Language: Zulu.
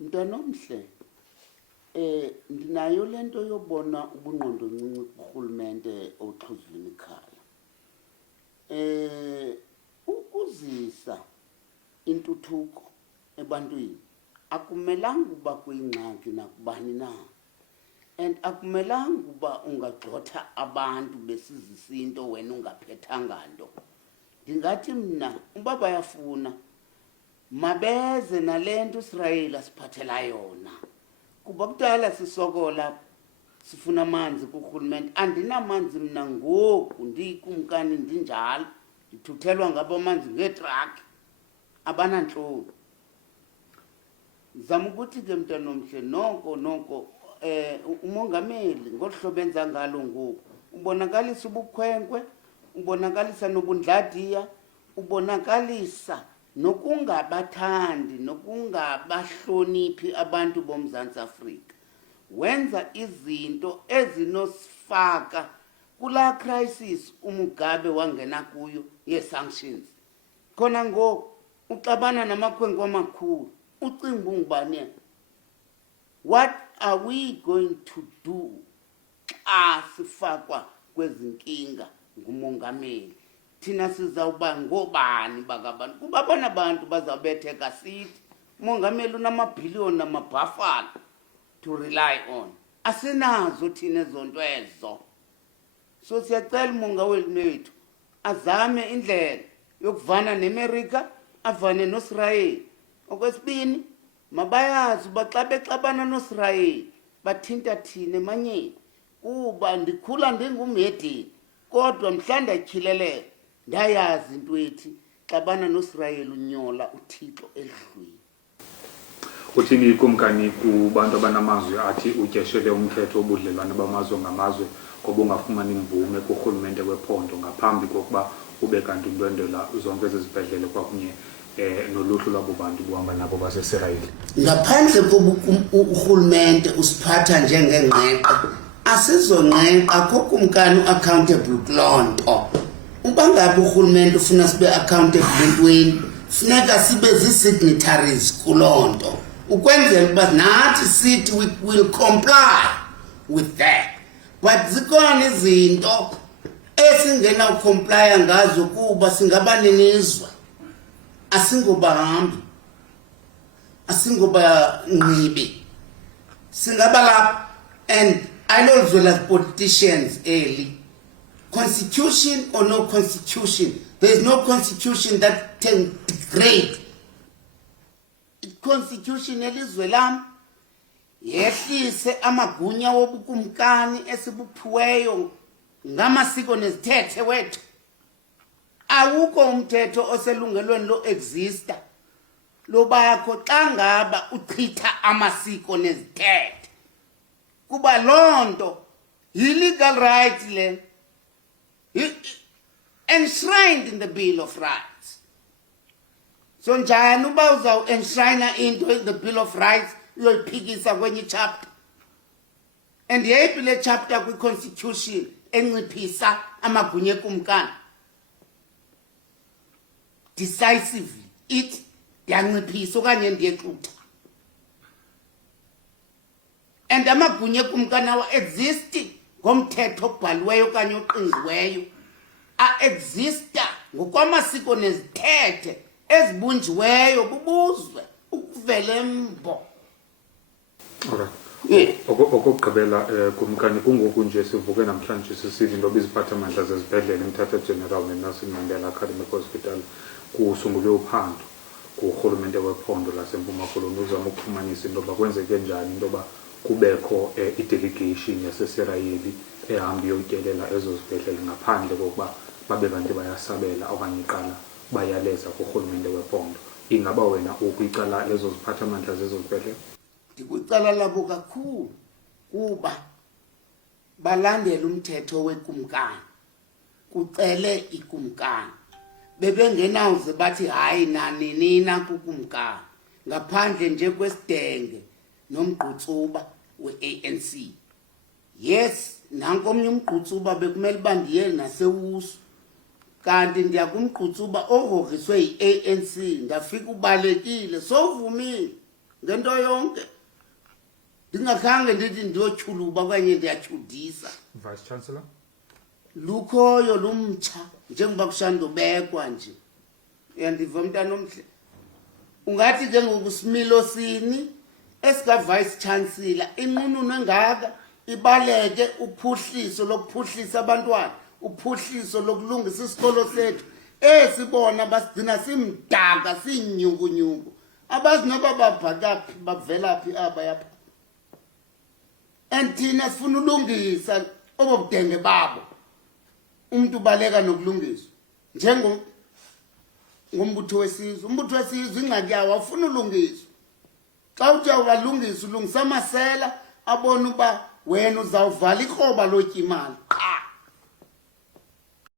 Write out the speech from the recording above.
Mntanomhle, ndinayo lento yobona ubungqondo ncinci kurhulumente oxhuzula ikhala. Ukuzisa intuthuko ebantwini akumelanga uba kuyingxaki nakubani na. And akumelanga uba ungagxotha abantu besizisa into wena ungaphethanga nto. Ndingathi mna uba bayafuna mabeze nalento Israel asiphathela yona. Kuba kudala sisokola sifuna amanzi kurhulumente. Andinamanzi mna ngoku ndiyikumkani ndinjalo. Ndithuthelwa ngabo amanzi ngeetrakhi abanantloni. Zama ukuthi ke mntanomhle noko umongameli ngohlobo enza ngalo ngoku ubonakalisa ubukhwenkwe, ubonakalisa nobundladiya, ubonakalisa nokungabathandi nokungabahloniphi abantu boMzantsi Afrika. Wenza izinto ezinosifaka kula crisis uMugabe wangena kuyo ye-sanctions. Khona ngoku uxabana namakhwenkwe amakhulu ucinga ungubani? What are we going to do xa sifakwa kwezinkinga ngumongameli? Thina sizawuba ngobani bakabantu? Kuba bona abantu bazawubetheka sithi umongameli unamabhiliyoni namabhafala to rely on. Asinazo thina zonto ezo. So siyacela umongameli wethu azame indlela yokuvana neAmerica, avane noIsrael. Okwesibini, mabayazi uba xa bexabana noIsrael bathinta thina emanyeni. Kuba ndikhula ndingumhedeni kodwa mhla ndatyhilelela ndayazi into ethi xabana noIsrael unyola uThixo elidlwini. Uthini ikumkani kubantu abanamazwi athi utyeshele umthetho wobudlelwane bamazwe ngamazwe ngoba ungafumani imvume kurhulumente wephondo ngaphambi kokuba ube kanti undwendwela zonke ezizibhedlele kwakunye noluhlu lwabo bantu buhamba nabo baseIsrael? Ngaphandle koba urhulumente usiphatha njengengqeqe, asizongqeqa kokumkani accountable kuloo nto. Uba ngabe urhulumente ufuna sibe accountable entweni, funeka sibe zii-signatories kuloo nto ukwenzela uba nathi sithi we will comply with that. But zikhona izinto esingenawukomplya ngazo kuba singaba nenizwa. Asingobahambi, asingobangqibi, singaba lapha. And I know as well as politicians early, constitution or no constitution, there is no constitution that can degrade. Constitution elizwe lam yehlise amagunya wobukumkani esibuphiweyo ngamasiko nezithethe wethu. Awukho umthetho oselungelweni lo exista lobakho xa ngaba uchitha amasiko nezithethe. Kuba lonto yi-legal right le enshrined in the Bill of Rights. So njani uba uzawu-enshrina into in the Bill of Rights uyoyiphikisa kwenye chapter? And yeyiphi le chapter kwi-constitution enciphisa amagunya ekumkani? Decisively ithi ndiyanciphisa okanye ndiyexutha. And amagunya ekumkani awa-existi ngomthetho obhaliweyo okanye oqingqiweyo, a-exista ngokwamasiko nezithethe ezibunjiweyo bubuzwe ukuvela embo. Okokugqibela kumkani, kungoku nje sivuke namhlanje sisithi into biziphathamandla zezibhedlele eMthatha General neNelson Mandela Academic Hospital kusungulwe uphando kurhulumente wephondo laseMpuma Koloni uzama ukuphumanisa into yoba kwenzeke njani into yoba kubekho i-delegation yaseSirayeli ehamba iyotyelela ezo zibhedlele ngaphandle kokuba babe kanti bayasabela okanye iqala bayaleza kurhulumente wephondo. Ingaba wena ukwicala lezo ziphathamandla zezo zibhedlele? Ndikwicala labo kakhulu kuba balandela umthetho wekumkani, kucele ikumkani. Bebengenawuze bathi hayi nanina kukumkani ngaphandle nje kwesidenge nomgqutsuba we-ANC. Yes, nanko omnye umgqutsuba bekumele uba ndiye nasewusu, kanti ndiyakumgqutsuba ohogiswe yi-ANC ndafika ubalekile sovumile ngento yonke ndingakhange ndithi ndiyotyhuluba okanye ndiyatyhudisa Vice Chancellor. lukhoyo lumtsha njengoba kushandobekwa nje uyandiva mntana omhle ungathi ke ngokusimilo sini esika vice chancellor inqununu engaka ibaleke uphuhliso lokuphuhlisa abantwana uphuhliso lokulungisa isikolo sethu esibona basigcina simdaka sinyukunyuku abazi noba babhakaphi bavelaphi aba yapha thina sifuna ulungisa obobudenge babo umuntu ubaleka nokulungiswa ngombutho wesizwe umbutho wesizwe ingxaki yawo awufuna ulungiswa xa uthi awubalungisa ulungisa amasela abona uba wena uzawuvala ikroba lotya imali